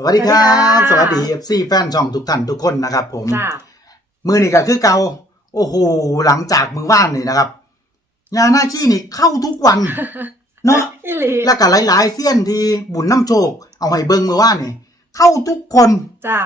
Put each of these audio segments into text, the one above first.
สวัสดีครับสสวัวัสสดีดีค่ะ FC แฟนช่องทุกท่านทุกคนนะครับ ผมจ้ามือนี่ก็คือเกาโอ้โหหลังจากมือว่านนี่นะครับงานหน้าที่นี่เข้าทุกวัน เนาะอีหลีแล้วก็หลาย ๆเสี้ยนที่บุญน้ำโชค เอาให้เบิ่งมือว่านนี่ เข้าทุกคนจ้า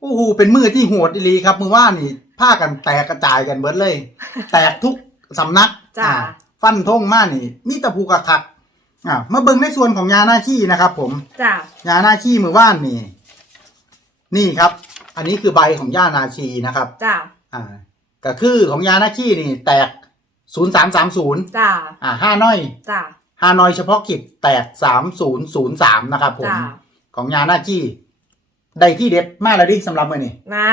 โอ้โหเป็นมือที่โหดอีหลีครับ มือว่านนี่ผ้ากันแตกกระจายกันเบิดเลย แตกทุกสำนักจ้าอ่าฟันทงมานี่มีแตะภูกระคัก อ่ามาเบิ่งในส่วนของงานหน้าที่นะครับ ผมจ้ายานาชีมือว่านนี่ นี่ครับ อันนี้คือใบของย่านาชีนะครับ จ้าอ่าก็คือของยานาชีนี่ แตกศูนย์สามสามศูนย์จ้าอ่าห้าน้อยจ้าห้าน้อยเฉพาะกิจแตกสามศูนย์ศูนย์สามนะครับ ผม จ้าของยานาชีได้ที่เด็ดมากแล้วดิสำหรับมือนี่นะ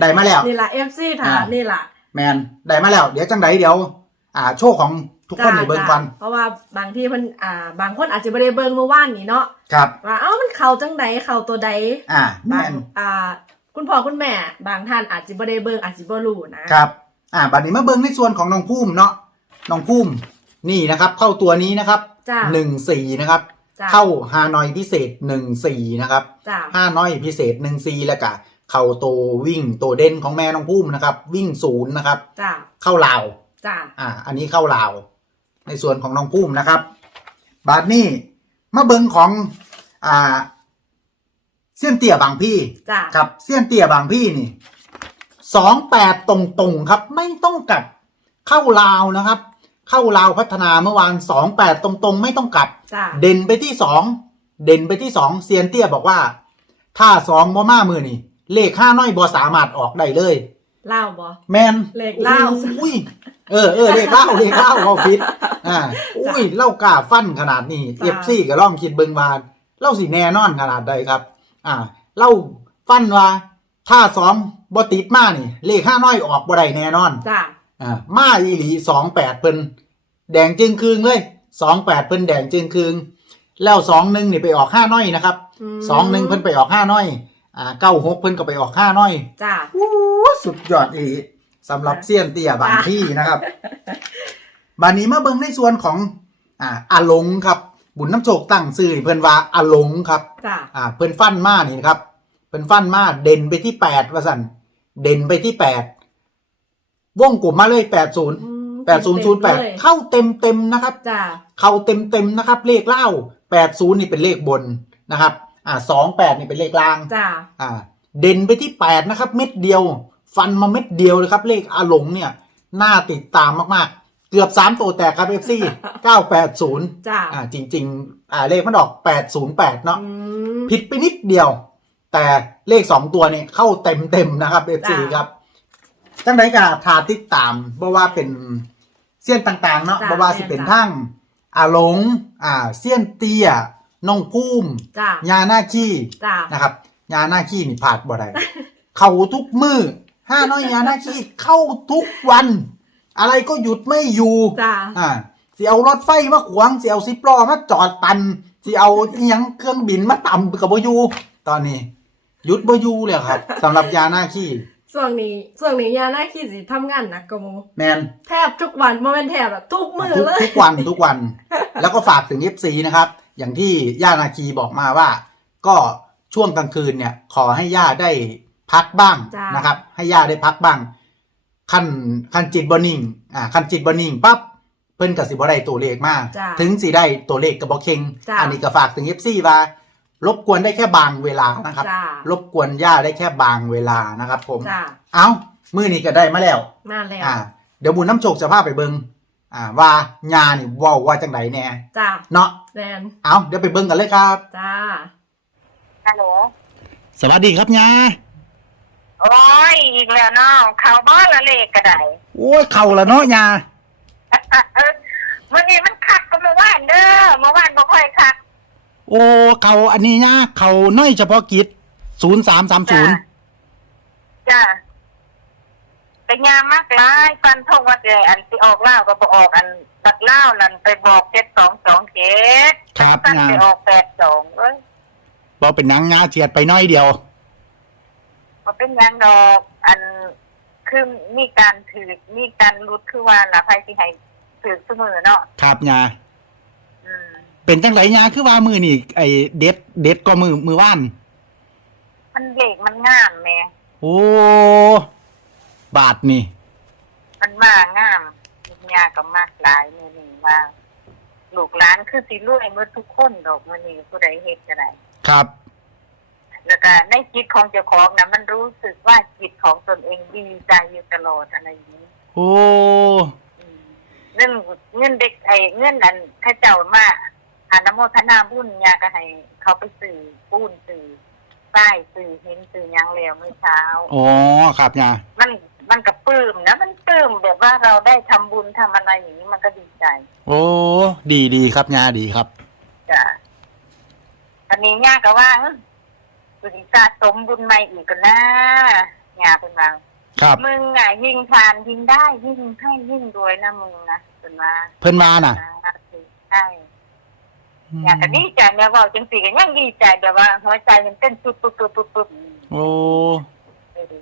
ได้มาแล้ว นี่ล่ะเอฟซีถามอ่านี่ล่ะ แมนได้มาแล้ว เดี๋ยวจังไดเดี๋ยว อ่า โชว์ของ ทุกคนในเบิ่งกันเพราะว่าบางที่เพิ่นอ่า บางคนอาจจะไม่ได้เบิ่งเมื่อวานนี้เนาะครับ ว่าเอ้ามันเข้าจังใดเข้าตัวใดอ่าแมบางนอ่า คุณพ่อคุณแม่ บางท่านอาจจะไม่ได้เบิ่งอาจจะบ่รู้นะครับ อ่าบัดนี้มาเบิ่งในส่วนของน้องพุ่มเนาะน้องพุ่มนี่นะครับ เข้าตัวนี้นะครับจ้าหนึ่งสี่นะครับ จ้าเข้าฮานอยพิเศษหนึ่งสี่นะครับ จ้าห้าน้อยพิเศษหนึ่งสี่แล้วก็เข้าตัววิ่งตัวเด่นของแม่น้องพุ่มนะครับ วิ่งศูนย์นะครับ จ้าเข้าลาวจ้าอ่า อันนี้เข้าลาว ในส่วนของน้องพุ่มนะครับ บาทนี้มาเบิงของอ่าเสี้ยนเตี่ยบางพี่จ้าครับเสี้ยนเตี่ยบางพี่นี่สองแปดตรงๆครับ ไม่ต้องกลับเข้าลาวนะครับ เข้าลาวพัฒนาเมื่อวานสองแปดตรงๆ ไม่ต้องกลับ จ้าเด่นไปที่สองเด่นไปที่สองเซียนเตี้ยบอกว่า ถ้าสองบ่มามือนี่ เลขห้าน้อยบ่สามารถออกได้เลย เล่าบ่ แมนเลขเล่าอุ้ยเออเออเลขเล่าเลขเล่าเขาคิด อ่า อุ้ยเล่ากล้าฟันขนาดนี้เอจ้ะฟซีก็ล่องคิดเบิงวานเล่าสิแน่นอนขนาดใดครับ อ่าเล่าฟันว่าถ้าสองบ่ติดมานี่เลขห้าน้อยออกบ่ได้แน่นอน จ้าอ่ามาอีหลีสองแปดเพิ่นแดงจึงคืงเลยสองแปดเพิ่นแดงจึงคืงแล้วสองหนึ่งนี่ไปออกห้าน้อยนะครับมสองหนึ่งเพิ่นไปออกห้าน้อย อ่าเก้าหกเพิ่นก็ไปออกห้าน้อยจ้าโอ้สุดยอดอีหลีสำหรับเซียนเตี้ยบางที่นะครับบานนี้มาเบิ่งในส่วนของอ่าอาหลงครับ บุญน้ำโชคตั้งซื่อนี่เพิ่นว่าอาหลงครับ จ้า อ่าเพิ่นฟันมานี่นะครับ เพิ่นฟันมาเด่นไปที่แปดว่าสั่นเด่นไปที่แปดวงกลุ่มมาเลยแปดศูนย์อืมแปดศูนย์ศูนย์แปดเลยเข้าเต็มเต็มๆนะครับ จ้า เข้าเต็มเต็มๆนะครับ เลขเล่าแปดศูนย์นี่เป็นเลขบนนะครับ อ่าสองแปดนี่เป็นเลขล่าง จ้าอ่า เด่นไปที่แปดนะครับ เม็ดเดียว ฟันมาเม็ดเดียวเลยครับ เลขอาหลงเนี่ยน่าติดตามมากๆ เกือบสามตัวแตกครับเอฟซีเก้าแปดศูนย์จ้าอ่าจริง ๆ อ่าเลขมันออกแปดศูนย์แปดเนาะอืม ผิดไปนิดเดียว แต่เลขสองตัวเนี่ยเข้าเต็มเต็มๆนะครับเอฟซีจ้ะครับจังไดกาทาติดตามเพราะว่าเป็นเสี้ยนต่างๆเนาะจ้ะเพราะว่าสิเป็นแม่นจ้ะทั้งอาหลงอ่าเสี้ยนเตี้ย น้องพุ่มจ้ายาหน้าขี้จ้านะครับยาหน้าขี้นี่ผาดบ่ได้ เข้าทุกมือห้าน้อยยาหน้าขี้เข้าทุกวัน อะไรก็หยุดไม่อยู่จ้าอ่าสิเอารถไฟมาขวางสิเอาซิปล้อมาจอดตันสิเอาอิหยังเครื่องบินมาต่ำกับบอยูตอนนี้หยุดบอยูเลยครับสำหรับยาหน้าขี้ ช่วงนี้ช่วงนี้ยาหน้าขี้สิทำงานหนักกว่าหมูแมนแทบทุกวันโมเมนแทบแบบทุกมือทุกเลยทุกวันทุกวัน แล้วก็ฝากถึง FC นะครับ อย่างที่ย่านาคีบอกมาว่า ก็ช่วงกลางคืนเนี่ย ขอให้ย่าได้พักบ้างจ้านนะครับ ให้ย่าได้พักบ้างขั้นขั้นจิตบอนิ่งอ่าขั้นจิตบอนิ่งปั๊บเพิ่นกับสิบ่ได้ตัวเลขมาจ้าถึงสิได้ตัวเลขกับบอเคงจ้ะอันนี้ก็ฝากถึง FC ว่า รบกวนได้แค่บางเวลานะครับ จ้ารบกวนย่าได้แค่บางเวลานะครับ ผม จ้าเอามือนี้ก็ได้มาแล้ว มาแล้วอ่า เดี๋ยวบุญน้ำโชคจะพาไปเบิงอ่า ว่างานนี่เว่าว่าจังไดแน่จ้าเนาะแลนเอาเดี๋ยวไปเบิงกันเลยครับ จ้า ฮัลโหลสวัสดีครับยาโอ้ยอีกแล้วเนาะเขาบ้านละเลขก็ได้โอ้ยเข่าละเนาะยาวันนี้มันคักก็เมื่อวานเด้อเมื่อวานบ่ค่อยคัก โอ้เข่าอันนี้ยาเข่าน้อยเฉพาะกิจศูนย์สามสามศูนย์จ้าเป็นยามมากหลายฟันทงว่าจะอันสิออกเล่าวก็บ่ออกอันตัดเล่าวนั่นไปบอกเจ็ดสองสองเจ็ดครับฟันยาไปออกแปดสองเอ้ยบอเป็นหนังยาเฉียดไปน้อยเดียวบ่เป็นหยังดอกอันคือมีการถือมีการรุดคือว่าละไผสิให้ถือเสมอเนาะครับยาอืม เป็นจังไรยาคือว่ามือนี่ไอเด็ดเด็ดก็มือมือว่าน มันเลขมันงามแหม่โอ้ บาทนี่ มันมางามยาก็มากหลายมื้อนี้ว่าลูกหลานคือสิรวยหมดทุกคนดอกมื้อนี้ผู้ใดเฮ็ดก็ได้ครับ แล้วก็ในจิตของเจ้าของนะมันรู้สึกว่าจิตของตนเองดีใจอยู่ตลอดอะไรอย่างนี้ โอ้ อืมเงินเงินเด็กไอ้เงินนั้นเข้าเจ้ามา อานโมทนาบุญยาก็ให้เขาไปสื่อปูนสื่อป้ายสื่อหินสื่อหยังแล้วเมื่อเช้า อ๋อครับยามันมันก็ปลื้มนะ มันปลื้มแบบว่าเราได้ทำบุญทำอะไรอย่างนี้มันก็ดีใจ โอ้ดีดีครับยาดีครับจ้ะอันนี้ย่าก็ว่าเอ้ยสุริสะสมบุญใหม่อีกก็นะย่าเป็นว่าครับมึงอะยิ่งทานยิ่งได้ยิ่งให้ยิ่งรวยนะมึงนะเป็นว่าเพิ่นมาน่ะใช่ อยากจะดีใจแม่บอกจังสีก็ยังดีใจแบบว่าหัวใจมันเต้นปุ๊บปุ๊บปุ๊บปุ๊บปุ๊บโอ้เออ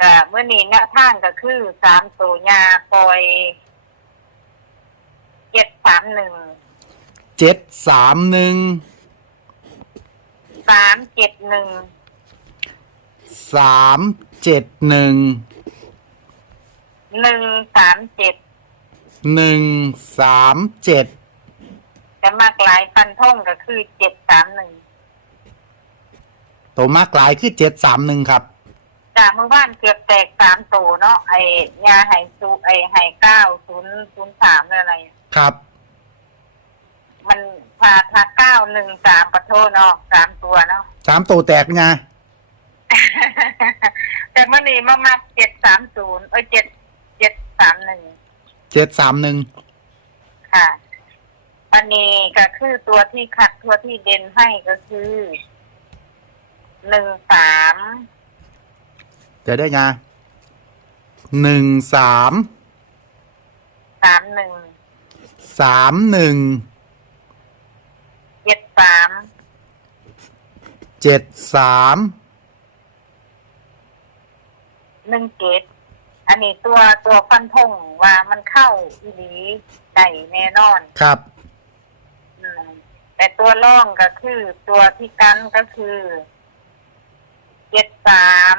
ก็เมื่อนี้แนวทางก็คือสามตัวยาปล่อยเจ็ดสามหนึ่งเจ็ดสามหนึ่งสามเจ็ดหนึ่งสามเจ็ดหนึ่งหนึ่งสามเจ็ดหนึ่งสามเจ็ด แต่มากหลายฟันทงก็คือเจ็ดสามหนึ่งตัวมากหลายคือเจ็ดสามหนึ่งครับ จากเมื่อวานเกือบแตกสามตัวเนาะไอ้ยาไห่ซูไอ้ไห่เก้าศูนย์ศูนย์สามอะไร ครับ มันพาพาเก้าหนึ่งสามปะโทเนาะสามตัวเนาะ สามตัวแตกยาแต่เมื่อนี้มามาเจ็ดสามศูนย์เอ้ยเจ็ดเจ็ดสามหนึ่งเจ็ดสามหนึ่งค่ะ อันนี้ก็คือตัวที่ขัดตัวที่เด่นให้ก็คือหนึ่งสามเดี๋ยวได้ยาหนึ่งสามสามหนึ่งสามหนึ่งเจ็ดสามเจ็ดสามหนึ่งเจ็ดอันนี้ตัวตัวฟันธงว่ามันเข้าอีหลีได้แน่นอน ครับอืม แต่ตัวร่องก็คือ ตัวที่กันก็คือเจ็ดสาม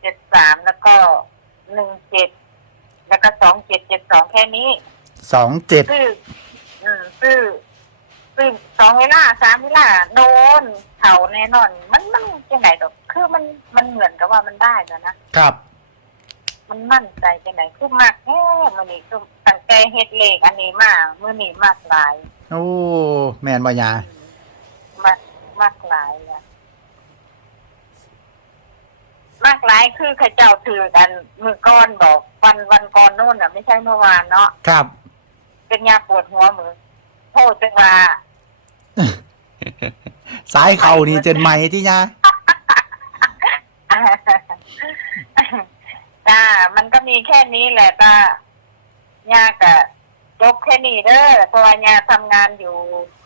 เจ็ดสามแล้วก็หนึ่งเจ็ดแล้วก็สองเจ็ดเจ็ดสองแค่นี้สองเจ็ด ซื้ออืมซื้อซื้อสองเวลาสามเวลาโดนเผาแน่นอน มันมันจังไหนดอกคือมันมันเหมือนกับว่ามันได้แล้วนะครับ มันมั่นใจจังไหนคือมากแค่มันนี่คือตั้งใจเฮ็ดเลขอันนี้มาเมื่อนี้มากหลายโอ้ แมนบายา มากมากหลายอะมากหลายคือเข้าเจ้าถือกันมือก้อนบอกวันวันก่อนโน่นอะ ไม่ใช่เมื่อวานเนาะครับ เป็นยาปวดหัวมือโทษจังว่าสายเข่านี่เจนใหม่ที่ยา จ้า มันก็มีแค่นี้แหละตายากอะจบแค่นี้เด้อเพราะว่ายาทำงานอยู่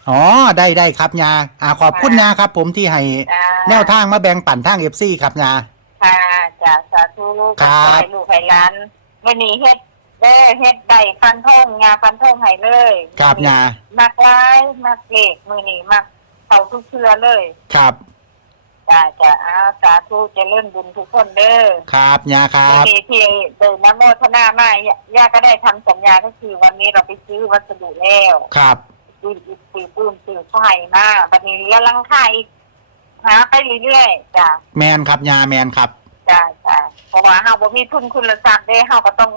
อ๋อ ได้ได้ครับยาอ่าขอบคุณยาครับผมที่ให้จ้าแนวทางมาแบ่งปั่นทางเอฟซีครับยา ค่ะจ้าสาธุครับขอให้ลูกให้หล้านวันนี้เฮ็ดเด้อเฮ็ดได้ฟันทงยาฟันทงให้เลยครับยามักร้ายมักเล็กมือนี้มักเขาทุกเชือเลย ครับ จ้าจ้าอ้าวสาธุเจะเล่นบุญทุกคนเด้อครับยาครัวันบนี้ที่เดินน้ำโมทนามาย่าก็ได้ทำสัญญาก็คือวันนี้เราไปซื้อวัสดุแล้วครับซื้ออิฐซื้อปูนซื้อไฟมาวันนี้เรียลังค่าอีกหาไปเรื่อยๆจ้ะแมนครับยาแมนครับ จ้ะจ้ะเพราะว่าเฮาบ่มีทุนคุณทรัพย์เด้เฮาก็ต้อง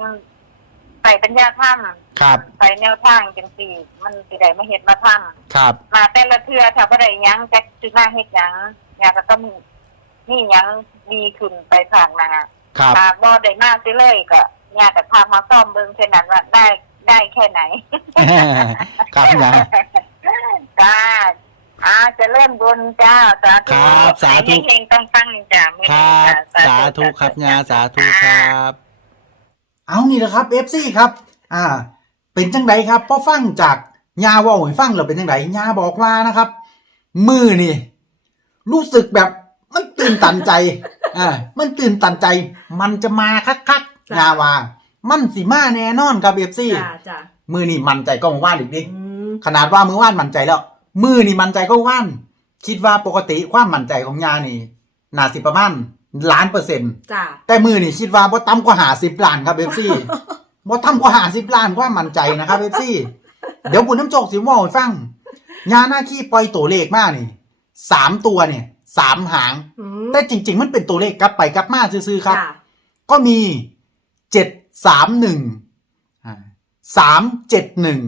ใส่ปัญญาถ้ครับำใส่แนวทางจังซี่ มันสิได้มาเฮ็ดมาทำครับมาแต่ละเทื่อถ้าบ่ได้หยังจักสิมาเฮ็ดหยังย่าก็ต้องมีหยังดีขึ้นไปผ่านมาครับ ถ้าบ่ได้มาซิเลยก็ย่าก็พามาซ่อมเบิ่งแค่นั้นว่าได้ได้แค่ไหน ครับยาจ้าอาเจะเริ่มบุญจ้า สาธุครับสาธุเฮงๆตั้งๆจ้ามื้อคนี้รับ จ้สาธุครับยาสาธุครับ เอานี่แหละครับเอฟซีครับ อ่า เป็นจังไดครับพอฟังจากยาเว่าให้ฟังแล้วเป็นจังไดยาบอกว่านะครับ มือนี่ รู้สึกแบบมันตื่นตันใจอ่ามันตื่นตันใจ มันจะมาคักจ้ะๆยาว่ามันสิมาแน่นอนครับเอฟซีจ้าจ้ามือนี่มันใจก็มือว่านอีกดิอืมขนาดว่ามือว่านมันใจแล้ว มือนี่มั่นใจก็ว่านคิดว่าปกติความมั่นใจของยานี่น่าสิประมาณ ล้านเปอร์เซ็นต์จ้าแต่มือนี่คิดว่าบ่ต่ำกว่าหาสิบล้านครับเอฟซีบ่ต่ำกว่าหาสิบล้านความมั่นใจนะครับเอฟซีเดี๋ยวบุญน้ำโจกสิว่าให้ฟังยาหน้าขี้ปล่อยตัวเลขมานี่สามตัวเนี่ยสามหาง อืมแต่จริง ๆ มันเป็นตัวเลขกลับไปกลับมาซื่อๆครับ จ้าก็มีเจ็ดสามหนึ่งสามเจ็ดหนึ่ง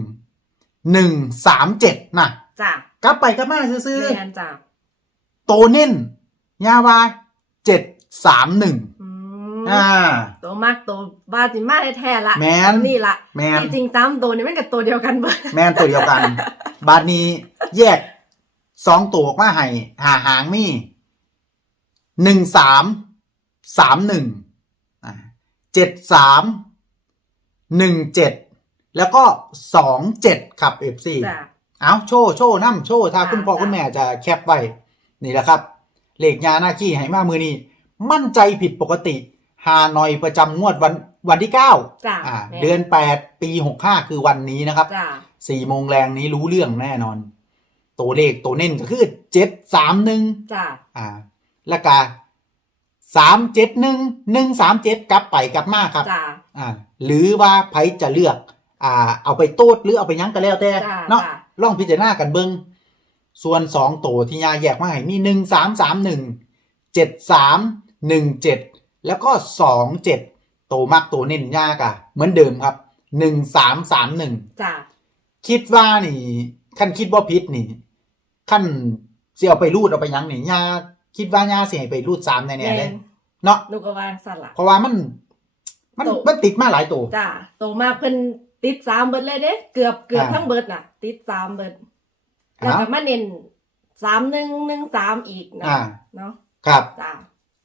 หนึ่งสามเจ็ดนะจ้ากลับไปกลับมาซื่อแมนจ้าๆโตเน้นยาวาเจ็ด สามหนึ่งอืมอ่า ตัวมากตัวบาจิมาแท้ๆละแมนนี่ละแมนที่จริงตามตัวนี่มันกับตัวเดียวกันเบิดแม่นตัวเดียวกัน บาดนี้แยกสองตัวออกมาให้หาหางมีหนึ่งสามสามหนึ่งเจ็ดสามหนึ่งเจ็ดแล้วก็สองเจ็ดครับเอฟซี จ้าเอาโชว์โชว์น้ำโชว์ถ้าจ้ะคุณพ่อจ้ะคุณแม่จะแคปไว้นี่แหละครับ เลขยาหน้าขี้ให้มามือนี้ มั่นใจผิดปกติฮานอยประจำงวดวันวันที่เก้าจ้าอ่าแม่เดือนแปดปีหกห้าคือวันนี้นะครับจ้าสี่โมงแรงนี้รู้เรื่องแน่นอน ตัวเลขตัวเน้นก็คือเจ็ดสามหนึ่งจ้าอ่าแล้วก็สามเจ็ดหนึ่งหนึ่งสามเจ็ดกลับไปกลับมาครับ จ้าอ่าหรือว่าไผจะเลือกอ่าเอาไปโต้หรือเอาไปยั้งก็แล้วแต่จ้ะเนาะจ้ะ ลองพิจารณากันเบิงส่วนสองตัวที่ยาแยกมาให้มีหนึ่งสามสามหนึ่งเจ็ดสาม หนึ่งเจ็ดแล้วก็สองเจ็ดตัวมักตัวเน้นยากอะเหมือนเดิมครับหนึ่งสามสามหนึ่งจ้าคิดว่านี่ขั้นคิดว่าพิษนี่ขั้นเสียเอาไปรูดเอาไปหยังนี่ยาคิดว่ายาเสียไปรูดสามแน่ๆเลยเนาะลูกก็วางสลักเพราะว่ามัน มันโตมันติดมาหลายตัวจ้าโตมาเพิ่นติดสามเบิดเลยเด้เกือบเกือบอ่าทั้งเบิดน่ะ ติดสามเบิดอ่าแล้วก็มาเน้นสามหนึ่งหนึ่งสามอีกนะอ่าเนาะครับจ้า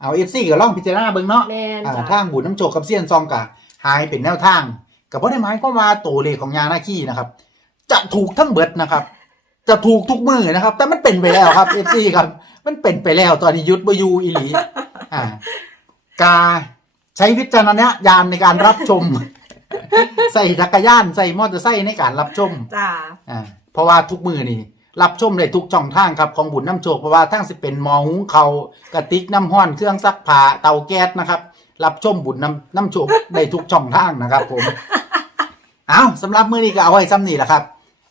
เอาเอฟซีก็ลองพิจารณาเบิ่งเนาะแม่นอ่าจ้าทางบุญน้ำโจกกับเซียนซองกะหายเป็นแนวทางกับว่าได้หมายก็มว่าตัวเลขของยาหน้าขี้นะครับ จะถูกทั้งเบิดนะครับ จะถูกทุกมือนะครับ แต่มันเป็นไปแล้วครับเอฟซีครับ มันเป็นไปแล้วตอนนี้ยุดบอยูอีหลีอ่ากาใช้วิจารณญาณในการรับชม ใส่จักรยานใส่มอเตอร์ไซค์ในการรับชม จ้า อ่าเพราะว่าทุกมือนี่ รับชมได้ทุกช่องทางครับของบุญน้ำโชคเพราะว่าทั้งสิเป็นหมอหุงเขาวกระติกน้ำห้อนเครื่องซักผ้าเตาแก๊สนะครับรับชมบุญน้ำน้ำโชคได้ทุกช่องทางนะครับ ผมเอาสำหรับมือนี้ก็เอาไว้ซ้ำนี่แหละครับ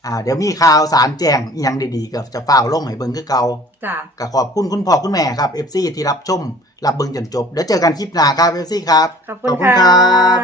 อ่าเดี๋ยวมีข่าวสารแจ้งอหยังดีๆก็จะฝ้าวลงให้เบิ่งคือเก่า จ้าก็ขอบคุณคุณพ่อคุณแม่ครับเอฟซีที่รับชม รับเบิ่งจนจบ เดี๋ยวเจอกันคลิปหน้าครับเอฟซีครับ ขอบคุณขอบคุณครัค่ะบ